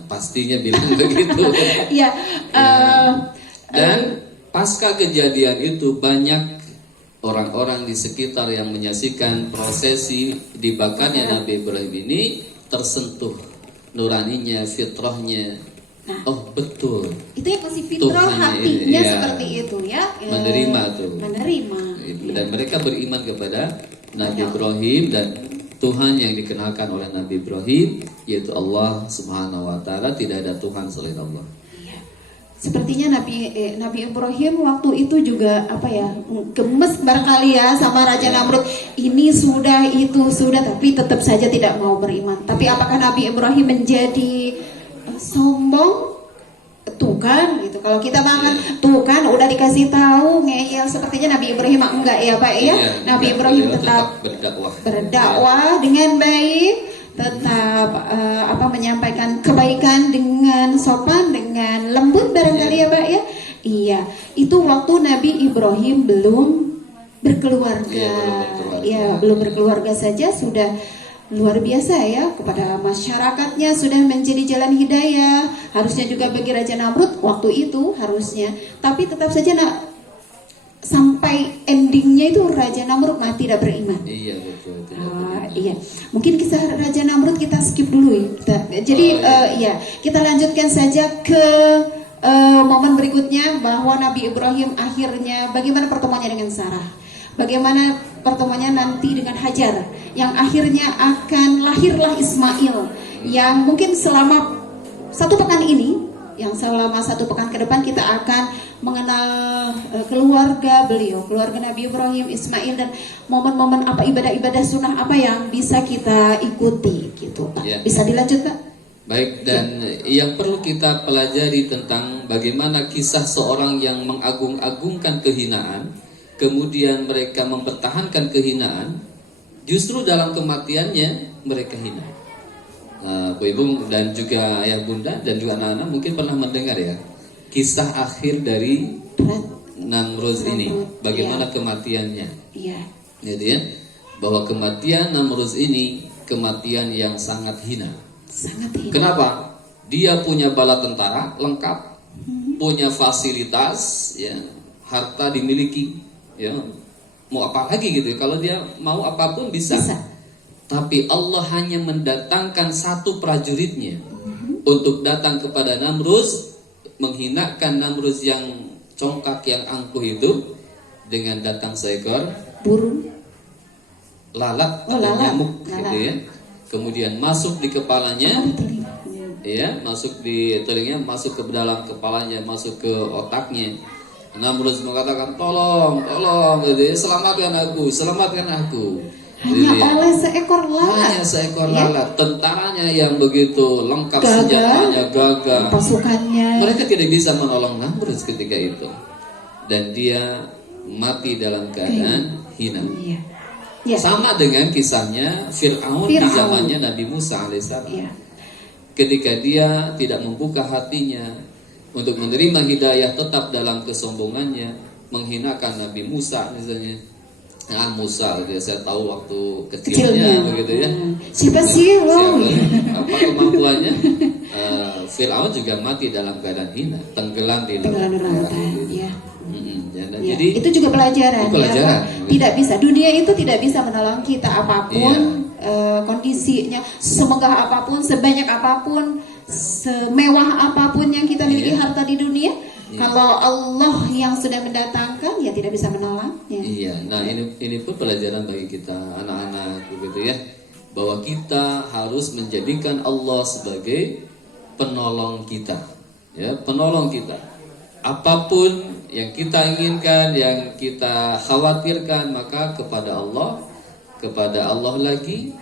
Pastinya bilang begitu. Iya. Dan pasca kejadian itu banyak orang-orang di sekitar yang menyaksikan prosesi dibakarnya Nabi Ibrahim ini tersentuh nuraninya, fitrahnya. Oh betul. Itu yang masih fitrah Tuhan, hatinya iya. seperti itu ya. Menerima tuh. Menerima. Dan mereka beriman kepada Nabi Ibrahim, dan Tuhan yang dikenalkan oleh Nabi Ibrahim yaitu Allah Subhanahu wa taala, tidak ada Tuhan selain Allah. Iya. Sepertinya Nabi Ibrahim waktu itu juga apa ya, gemes barangkali ya sama Raja Namrud. Ini sudah, itu sudah, tapi tetap saja tidak mau beriman. Tapi apakah Nabi Ibrahim menjadi sombong? Tuh kan gitu. Kalau kita banget tuh kan udah dikasih tahu ngeyel, sepertinya Nabi Ibrahim enggak ya Pak ya. Nabi Ibrahim tetap berdakwah dengan baik, tetap menyampaikan kebaikan dengan sopan, dengan lembut barangkali ya Pak ya. Iya, itu waktu Nabi Ibrahim belum berkeluarga. Belum berkeluarga saja sudah luar biasa ya, kepada masyarakatnya sudah menjadi jalan hidayah. Harusnya juga bagi Raja Namrud waktu itu harusnya, tapi tetap saja sampai endingnya itu Raja Namrud tidak beriman. Iya betul. Iya, mungkin kisah Raja Namrud kita skip dulu ya. Jadi kita lanjutkan saja ke momen berikutnya, bahwa Nabi Ibrahim akhirnya bagaimana pertemuannya dengan Sarah, bagaimana pertemuannya nanti dengan Hajar, yang akhirnya akan lahirlah Ismail, yang mungkin selama 1 pekan ini yang selama 1 pekan ke depan kita akan mengenal keluarga beliau, keluarga Nabi Ibrahim, Ismail, dan momen-momen apa ibadah-ibadah sunnah apa yang bisa kita ikuti gitu Pak. Ya. Bisa dilanjut Pak? Baik, dan yang perlu kita pelajari tentang bagaimana kisah seorang yang mengagung-agungkan kehinaan, kemudian mereka mempertahankan kehinaan, justru dalam kematiannya mereka hina. Bu Ibu dan juga ayah bunda dan juga anak-anak mungkin pernah mendengar ya kisah akhir dari Namrud ini, bagaimana kematiannya. Iya. Gitu ya, bahwa kematian Namrud ini kematian yang sangat hina. Sangat hina. Kenapa? Dia punya bala tentara lengkap, punya fasilitas, ya, harta dimiliki, ya, mau apa lagi gitu? Kalau dia mau apapun bisa. Tapi Allah hanya mendatangkan satu prajuritnya untuk datang kepada Namrud, menghinakan Namrud yang congkak yang angkuh itu dengan datang seekor burung, lalat Oh, atau lalat. nyamuk, Lalat. gitu ya. Kemudian masuk di kepalanya, ya, masuk di telinga, masuk ke dalam kepalanya, masuk ke otaknya. Namrud mengatakan, tolong, gitu ya, selamatkan aku. hanya Gitu ya. oleh seekor lalat. Hanya seekor Ya. lalat, tentaranya yang begitu lengkap, Gagah. senjatanya gagah. Pasukannya. Mereka tidak bisa menolong Namrud ketika itu, dan dia mati dalam keadaan hina. Iya. Ya. Sama dengan kisahnya Fir'aun di Fir'aun. zamannya Nabi Musa alaihissalam. Iya. Ketika dia tidak membuka hatinya untuk menerima hidayah, tetap dalam kesombongannya, menghinakan Nabi Musa misalnya. Musa, dia saya tahu waktu kecilnya begitu ya. Siapa sih lo? Apa kemampuannya? Fir'aun juga mati dalam keadaan hina, tenggelam di Lautan. Ya. Ya, dan Ya, jadi itu juga pelajaran, pelajaran. Ya, Pak. Tidak bisa, dunia itu tidak bisa menolong kita apapun kondisinya, semegah apapun, sebanyak apapun, semewah apapun yang kita miliki harta di dunia. Kalau Allah yang sudah mendatangkan, ya tidak bisa menolaknya. Iya, nah ini pun pelajaran bagi kita anak-anak begitu ya, bahwa kita harus menjadikan Allah sebagai penolong kita, ya, penolong kita. Apapun yang kita inginkan, yang kita khawatirkan, maka kepada Allah lagi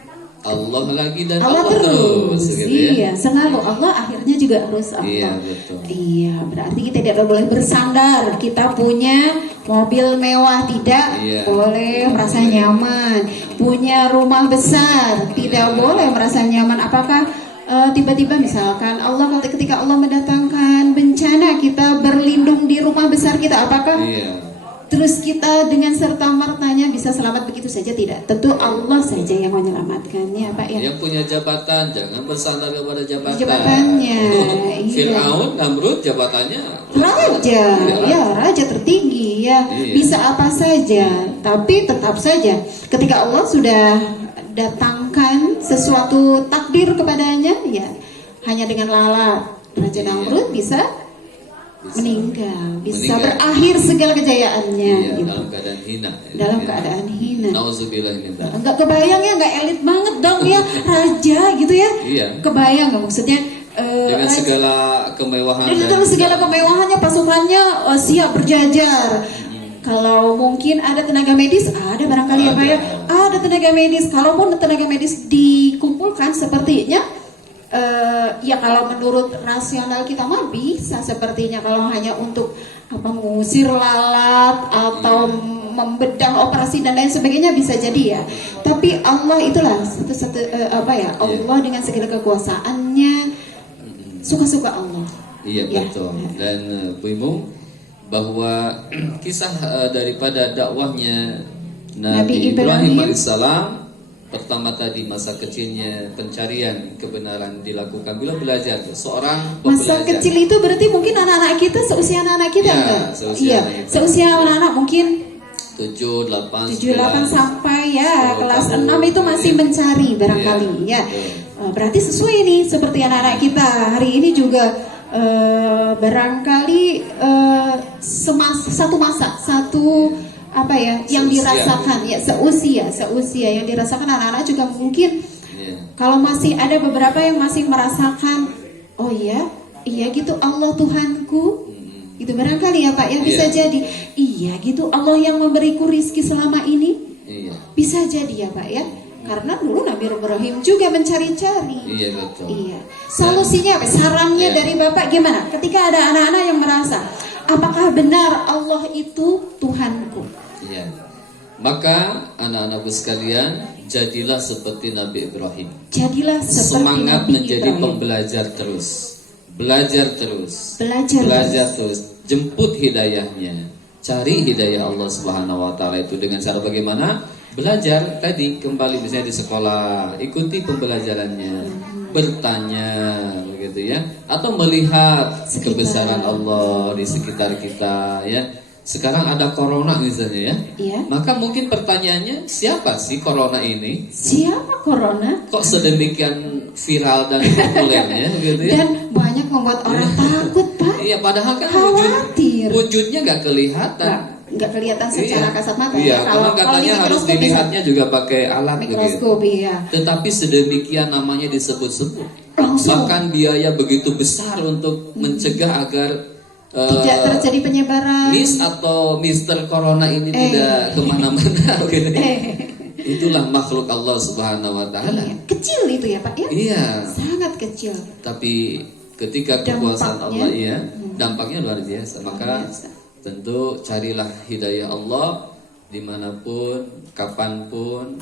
dan Allah terus gitu ya. Iya, selalu Allah, akhirnya juga harus Allah. Iya, betul. Iya, berarti kita tidak boleh bersandar. Kita punya mobil mewah, tidak boleh merasa nyaman. Punya rumah besar, tidak boleh merasa nyaman. Apakah tiba-tiba misalkan ketika Allah mendatangkan bencana, kita berlindung di rumah besar kita, apakah terus kita dengan serta-mertanya bisa selamat begitu saja? Tidak. Tentu Allah saja yang menyelamatkannya, Pak ya. Yang punya jabatan jangan bersandar kepada jabatan. Jabatannya. Fir'aun, Namrud jabatannya Raja, raja tertinggi ya. Bisa apa saja, tapi tetap saja ketika Allah sudah datangkan sesuatu takdir kepadanya, ya hanya dengan lalat Raja Namrud bisa meninggal, bisa berakhir segala kejayaannya. Gitu. Dalam keadaan hina. Dalam keadaan hina. Nauzubillah min dzalik. Enggak kebayang ya, enggak elit banget dong ya, raja gitu ya. Iya. Kebayang nggak maksudnya? Dengan segala kemewahan. Dengan segala kemewahannya, pasukannya siap berjajar. Kalau mungkin ada tenaga medis, ada barangkali ya Pak ya. Ada tenaga medis. Kalaupun tenaga medis dikumpulkan sepertinya, ya kalau menurut rasional kita mah bisa sepertinya, kalau hanya untuk mengusir lalat atau membedah operasi dan lain sebagainya bisa jadi ya. Tapi Allah itulah Allah dengan segala kekuasaannya, suka-suka Allah. Iya betul. Dan Bu Ibu, bahwa kisah daripada dakwahnya Nabi Ibrahim alaihissalam, pertama tadi masa kecilnya pencarian kebenaran dilakukan bila belajar seorang pembelajar. Masa kecil itu berarti mungkin anak-anak kita seusia anak-anak kita enggak? Seusia anak-anak mungkin 7, 8 sampai ya kelas 6 itu masih mencari barangkali ya. Berarti sesuai nih seperti anak-anak kita hari ini juga barangkali yang dirasakan ya seusia yang dirasakan anak-anak juga mungkin. Kalau masih ada beberapa yang masih merasakan, oh iya iya gitu Allah Tuhanku. Itu barangkali ya Pak ya, bisa Iya. jadi iya gitu Allah yang memberiku rizki selama ini. Iya. Bisa jadi ya Pak ya. Karena dulu Nabi Ibrahim juga mencari-cari. Iya betul. Iya. Solusinya apa? Sarannya Iya. dari Bapak gimana? Ketika ada anak-anak yang merasa, apakah benar Allah itu Tuhanku? Iya. Maka anak-anakku sekalian, jadilah seperti Nabi Ibrahim. Jadilah seperti Semangat Nabi menjadi Ibrahim. pembelajar terus. Belajar terus. Belajar Terus. Jemput hidayahnya. Cari hidayah Allah Subhanahu wa taala itu dengan cara bagaimana? Belajar tadi kembali misalnya di sekolah, ikuti pembelajarannya, bertanya begitu ya, atau melihat kebesaran Allah di sekitar kita ya. Sekarang ada corona misalnya ya. Iya. Maka mungkin pertanyaannya, siapa sih corona ini? Siapa corona? Kok sedemikian viral dan populernya gitu ya? Dan banyak membuat orang takut Pak. Iya, padahal kan Khawatir. wujudnya nggak kelihatan. Nggak kelihatan secara kasat mata. Iya, ya. karena katanya di harus mikroskop dilihatnya juga pakai alat bisa. begitu. Mikroskop ya. Tetapi sedemikian namanya disebut-sebut. Langsung. Bahkan biaya begitu besar untuk mencegah agar Tidak terjadi penyebaran. Miss atau Mister Corona ini tidak kemana-mana gitu. Itulah makhluk Allah Subhanahu wa taala. Iya. Kecil itu ya Pak ya. Iya. Sangat kecil. Tapi ketika kekuasaan Allah dampaknya luar biasa. Maka tentu carilah hidayah Allah dimanapun, kapanpun,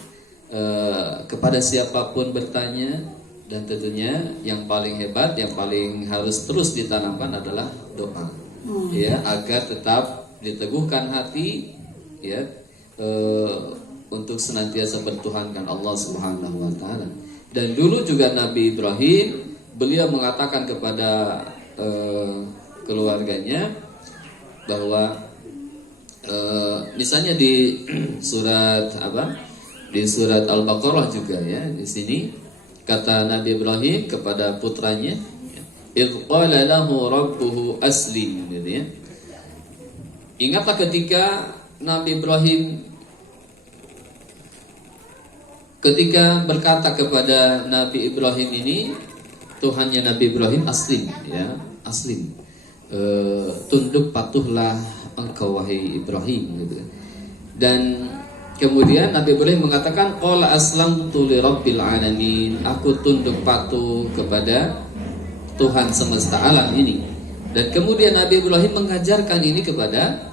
kepada siapapun bertanya. Dan tentunya yang paling hebat, yang paling harus terus ditanamkan adalah doa, ya, agar tetap diteguhkan hati, ya, untuk senantiasa bertuhankan Allah Subhanahu Wa Taala. Dan dulu juga Nabi Ibrahim, beliau mengatakan kepada keluarganya bahwa misalnya di surat apa? Di surat Al-Baqarah juga ya, di sini. Kata Nabi Ibrahim kepada putranya, "Idz qala lahu rabbuhu aslim," gitu ya. Ingatlah ketika Nabi Ibrahim berkata kepada Nabi Ibrahim ini, Tuhannya Nabi Ibrahim, aslim ya, aslim. Tunduk patuhlah engkau wahai Ibrahim gitu. Dan kemudian Nabi Ibrahim mengatakan, qala aslamtu li rabbil alamin, aku tunduk patuh kepada Tuhan semesta alam ini. Dan kemudian Nabi Ibrahim mengajarkan ini kepada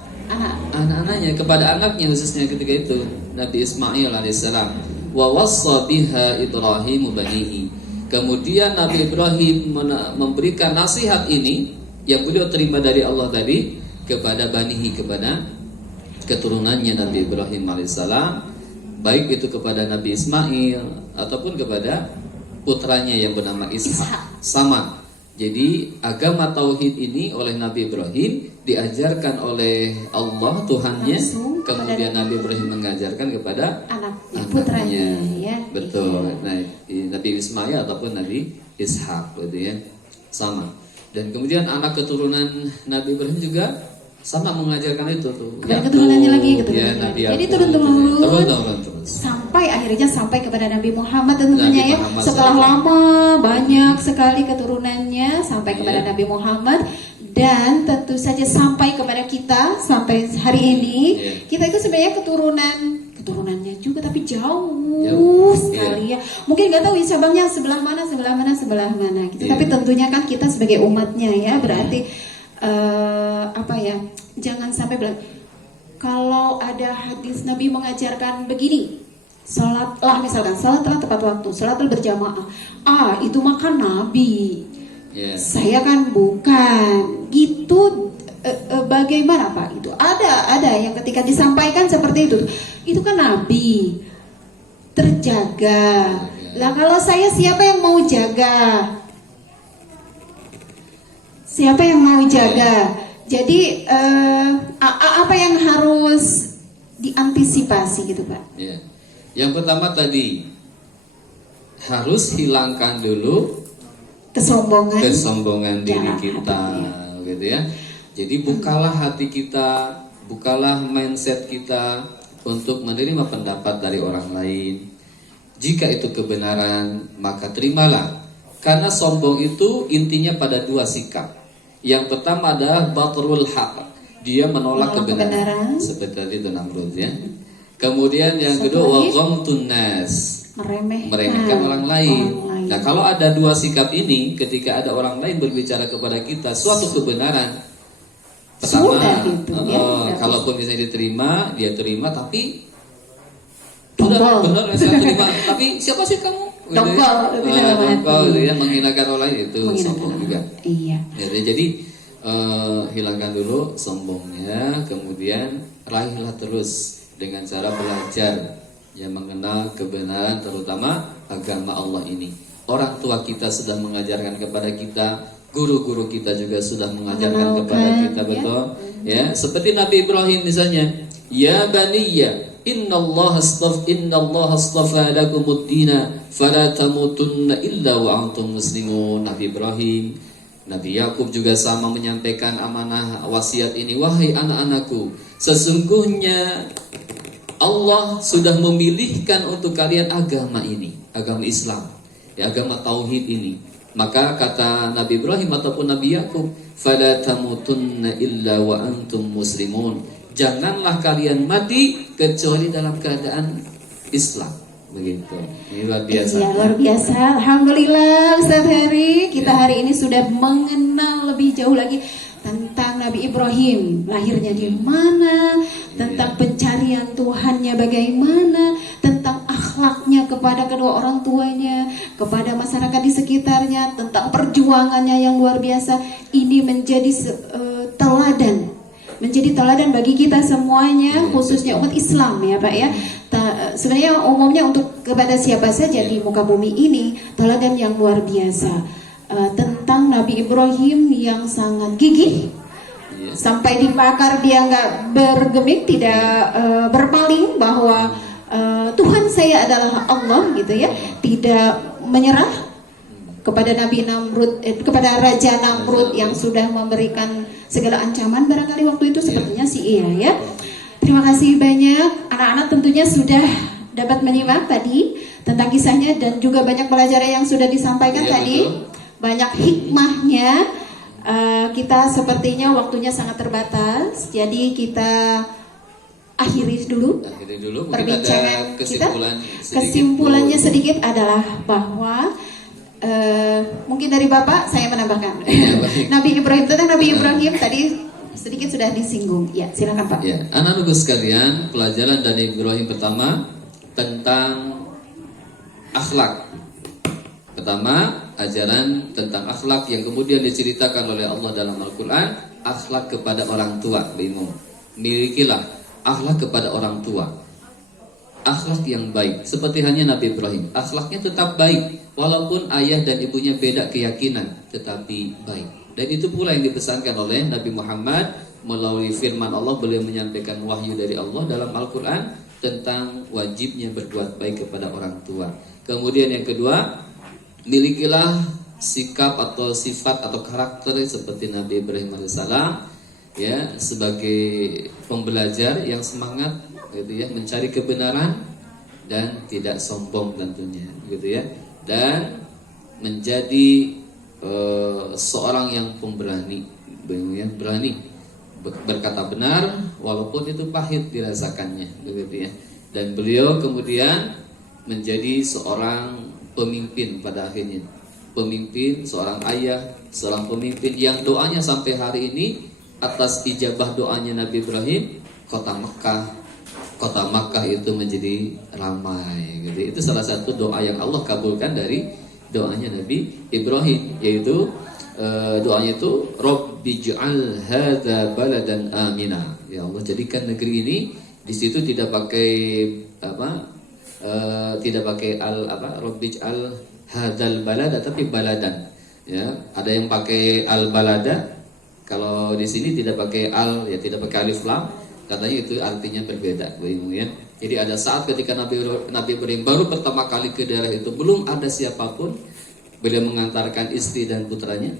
anak-anaknya, kepada anaknya khususnya ketika itu Nabi Ismail alaihissalam. Wa wassa biha Ibrahim banihi. Kemudian Nabi Ibrahim memberikan nasihat ini yang beliau terima dari Allah tadi kepada banihi, kepada keturunannya Nabi Ibrahim alaihissalam, baik itu kepada Nabi Ismail ataupun kepada putranya yang bernama Ishak. Sama. Jadi agama tauhid ini oleh Nabi Ibrahim diajarkan oleh Allah Tuhannya, kemudian Nabi Ibrahim mengajarkan kepada anaknya, putranya. Ya. Betul. Nah, Nabi Ismail ataupun Nabi Ishak, gitu ya. Sama. Dan kemudian anak keturunan Nabi Ibrahim juga sama mengajarkan itu tuh. Kepada keturunannya lagi, ya, Nabi jadi Yakub, turun-temurun terus. Sampai akhirnya sampai kepada Nabi Muhammad tentunya ya. Muhammad Setelah SAW. lama banyak sekali keturunannya sampai kepada Nabi Muhammad, dan tentu saja sampai kepada kita sampai hari ini. Kita itu sebenarnya keturunannya juga tapi jauh sekali ya. Mungkin nggak tahu cabangnya sebelah mana gitu. Tapi tentunya kan kita sebagai umatnya ya, berarti jangan sampai bilang kalau ada hadis Nabi mengajarkan begini, salatlah misalkan, salatlah tepat waktu, salatlah berjamaah, itu makan Nabi, saya kan bukan gitu. Bagaimana Pak itu? Ada yang ketika disampaikan seperti itu kan Nabi terjaga. Lah kalau saya siapa yang mau jaga? Siapa yang mau jaga? Jadi apa yang harus diantisipasi gitu Pak? Ya. Yang pertama tadi harus hilangkan dulu kesombongan diri kita, gitu ya. Jadi bukalah hati kita, bukalah mindset kita untuk menerima pendapat dari orang lain. Jika itu kebenaran, maka terimalah. Karena sombong itu intinya pada dua sikap. Yang pertama adalah batrul haq, dia menolak kebenaran. Seperti itu Namrud ya. Kemudian yang kedua wa ghamtun nas, meremehkan orang lain. Nah, kalau ada dua sikap ini, ketika ada orang lain berbicara kepada kita suatu kebenaran, pertama, kalaupun misalnya diterima, dia terima, tapi sudah benar saya terima, tapi siapa sih kamu? Dongkol, ya, menghinakan orang lain itu sombong juga. Iya. Ya, jadi hilangkan dulu sombongnya, kemudian raihlah terus dengan cara belajar, yang mengenal kebenaran, terutama agama Allah ini. Orang tua kita sudah mengajarkan kepada kita, guru-guru kita juga sudah mengajarkan kepada kita, betul? Ya, seperti Nabi Ibrahim misalnya, ya baniyya innallaha astafa lakumud dina fala tamutunna illa wa antum muslimun. Nabi Ibrahim, Nabi Yakub juga sama menyampaikan amanah wasiat ini, wahai anak-anakku, sesungguhnya Allah sudah memilihkan untuk kalian agama ini, agama Islam, ya, agama tauhid ini. Maka kata Nabi Ibrahim ataupun Nabi Yakub, fala tamutunna illa wa antum muslimun. Janganlah kalian mati kecuali dalam keadaan Islam. Begitu. Ini luar biasa. Iya, luar biasa. Alhamdulillah Ustaz Heri, kita hari ini sudah mengenal lebih jauh lagi tentang Nabi Ibrahim, lahirnya di mana, tentang pencarian Tuhannya bagaimana, tentang akhlaknya kepada kedua orang tuanya, kepada masyarakat di sekitarnya, tentang perjuangannya yang luar biasa. Ini menjadi teladan bagi kita semuanya, khususnya umat Islam ya Pak ya. Sebenarnya umumnya untuk kepada siapa saja di muka bumi ini, teladan yang luar biasa. Tentang Nabi Ibrahim yang sangat gigih, sampai dibakar dia nggak bergeming, tidak berpaling bahwa Tuhan saya adalah Allah gitu ya, tidak menyerah kepada Nabi Namrud, kepada Raja Namrud yang sudah memberikan segala ancaman barangkali waktu itu, sepertinya sih iya ya. Terima kasih banyak, anak-anak tentunya sudah dapat menyimak tadi tentang kisahnya, dan juga banyak pelajaran yang sudah disampaikan tadi. Betul. Banyak hikmahnya. Kita sepertinya waktunya sangat terbatas, jadi kita akhiri dulu perbincangan kita. Kesimpulannya sedikit adalah bahwa mungkin dari Bapak saya menambahkan Nabi Ibrahim, tentang Nabi Ibrahim tadi sedikit sudah disinggung. Ya, silakan Pak. Ya, anak-anak sekalian, pelajaran dari Ibrahim pertama tentang akhlak. Pertama, ajaran tentang akhlak yang kemudian diceritakan oleh Allah dalam Al-Quran, akhlak kepada orang tua. Milikilah akhlak kepada orang tua, akhlak yang baik. Seperti hanya Nabi Ibrahim, akhlaknya tetap baik, walaupun ayah dan ibunya beda keyakinan, tetapi baik. Dan itu pula yang dipesankan oleh Nabi Muhammad melalui firman Allah. Beliau menyampaikan wahyu dari Allah dalam Al-Quran tentang wajibnya berbuat baik kepada orang tua. Kemudian yang kedua, milikilah sikap atau sifat atau karakter seperti Nabi Ibrahim alaihissalam, ya, sebagai pembelajar yang semangat gitu ya, mencari kebenaran dan tidak sombong tentunya gitu ya, dan menjadi seorang yang pemberani, berani berkata benar walaupun itu pahit dirasakannya begitu ya. Dan beliau kemudian menjadi seorang pemimpin pada akhirnya, pemimpin, seorang ayah, seorang pemimpin yang doanya sampai hari ini atas ijabah doanya Nabi Ibrahim, kota Makkah itu menjadi ramai gitu. Itu salah satu doa yang Allah kabulkan dari doanya Nabi Ibrahim, yaitu doanya itu Rabbij'al hadza baladan amina. Ya Allah, jadikan negeri ini, di situ tidak pakai Rabbij'al hadzal balada, tapi baladan. Ya, ada yang pakai al balada. Kalau di sini tidak pakai al, ya tidak pakai alif lam, katanya itu artinya berbeda, ya. Jadi ada saat ketika Nabi Ibrahim baru pertama kali ke daerah itu, belum ada siapapun, beliau mengantarkan istri dan putranya,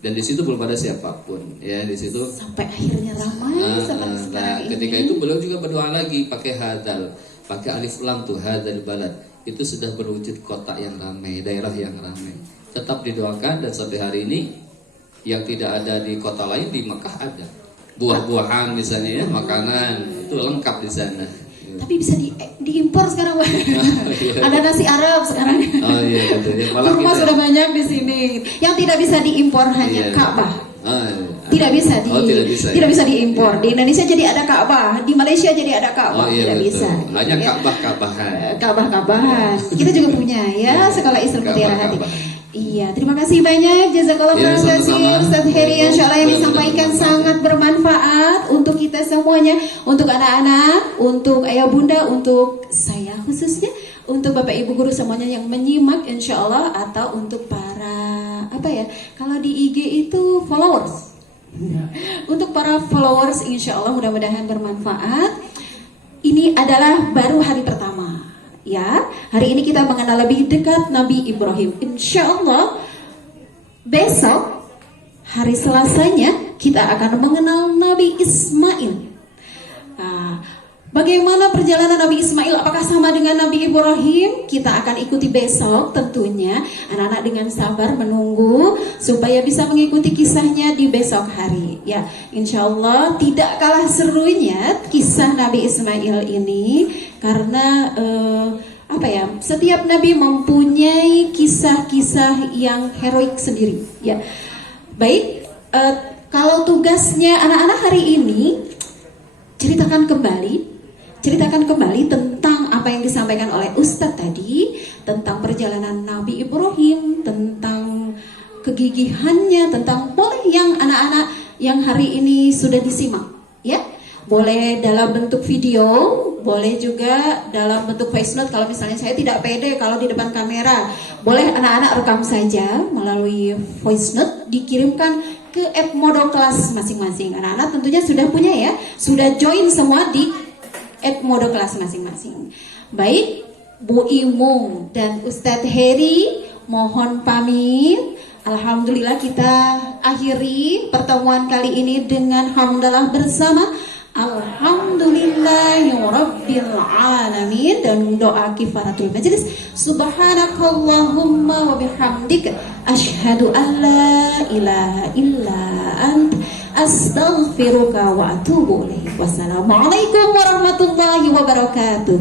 dan di situ belum ada siapapun, ya, di situ sampai akhirnya ramai seperti sekarang ini. Ketika itu beliau juga berdoa lagi pakai hadal, pakai alif lam tuh, hadzal balad, itu sudah berwujud kota yang ramai, daerah yang ramai. tetap didoakan, dan sampai hari ini yang tidak ada di kota lain di Mekah ada. Buah-buahan misalnya ya, makanan itu lengkap di sana. Tapi bisa diimpor sekarang, Pak. Ada nasi Arab sekarang. Oh iya betul. Ya, malah Kurma kita, sudah banyak di sini. Yang tidak bisa diimpor hanya Iya. Ka'bah. Iya. Tidak bisa tidak bisa, ya. diimpor. Di Indonesia jadi ada Ka'bah, di Malaysia jadi ada Ka'bah. Oh iya Tidak betul. bisa. Hanya Ya. Ka'bah-Ka'bahan. Ka'bah-Ka'bahan. Kita juga punya ya, sekolah Islam Mutiara Hati. Ka'bah-Ka'bahan. Iya, terima kasih banyak. Jazakallah Iya, khairan sama-sama. Ustaz Heri, insyaallah yang Mudah-mudahan disampaikan bermanfaat. sangat bermanfaat untuk kita semuanya, untuk anak-anak, untuk ayah bunda, untuk saya khususnya, untuk Bapak Ibu guru semuanya yang menyimak insyaallah, atau untuk para kalau di IG itu followers. Untuk para followers insyaallah mudah-mudahan bermanfaat. Ini adalah baru hari pertama. Ya, hari ini kita mengenal lebih dekat Nabi Ibrahim. Insya Allah besok hari Selasanya kita akan mengenal Nabi Ismail. Nah, bagaimana perjalanan Nabi Ismail? Apakah sama dengan Nabi Ibrahim? Kita akan ikuti besok tentunya. Anak-anak dengan sabar menunggu supaya bisa mengikuti kisahnya di besok hari. Ya, insya Allah tidak kalah serunya kisah Nabi Ismail ini, karena setiap nabi mempunyai kisah-kisah yang heroik sendiri. Ya, baik. Kalau tugasnya anak-anak hari ini ceritakan kembali tentang apa yang disampaikan oleh Ustadz tadi, tentang perjalanan Nabi Ibrahim, tentang kegigihannya, tentang boleh yang anak-anak yang hari ini sudah disimak, ya. Boleh dalam bentuk video, boleh juga dalam bentuk voice note. Kalau misalnya saya tidak pede kalau di depan kamera, boleh anak-anak rekam saja melalui voice note, dikirimkan ke @modoklas masing-masing. Anak-anak tentunya sudah punya ya, sudah join semua di @modoklas masing-masing. Baik, Bu Imung dan Ustadz Heri mohon pamit. Alhamdulillah kita akhiri pertemuan kali ini dengan hamdalah bersama. Alhamdulillahirabbil alamin, dan doa kifaratul majelis. Subhanakallahumma wa bihamdika asyhadu an la ilaha illa ant astaghfiruka wa atubu ilaik. Wassalamualaikum warahmatullahi wabarakatuh.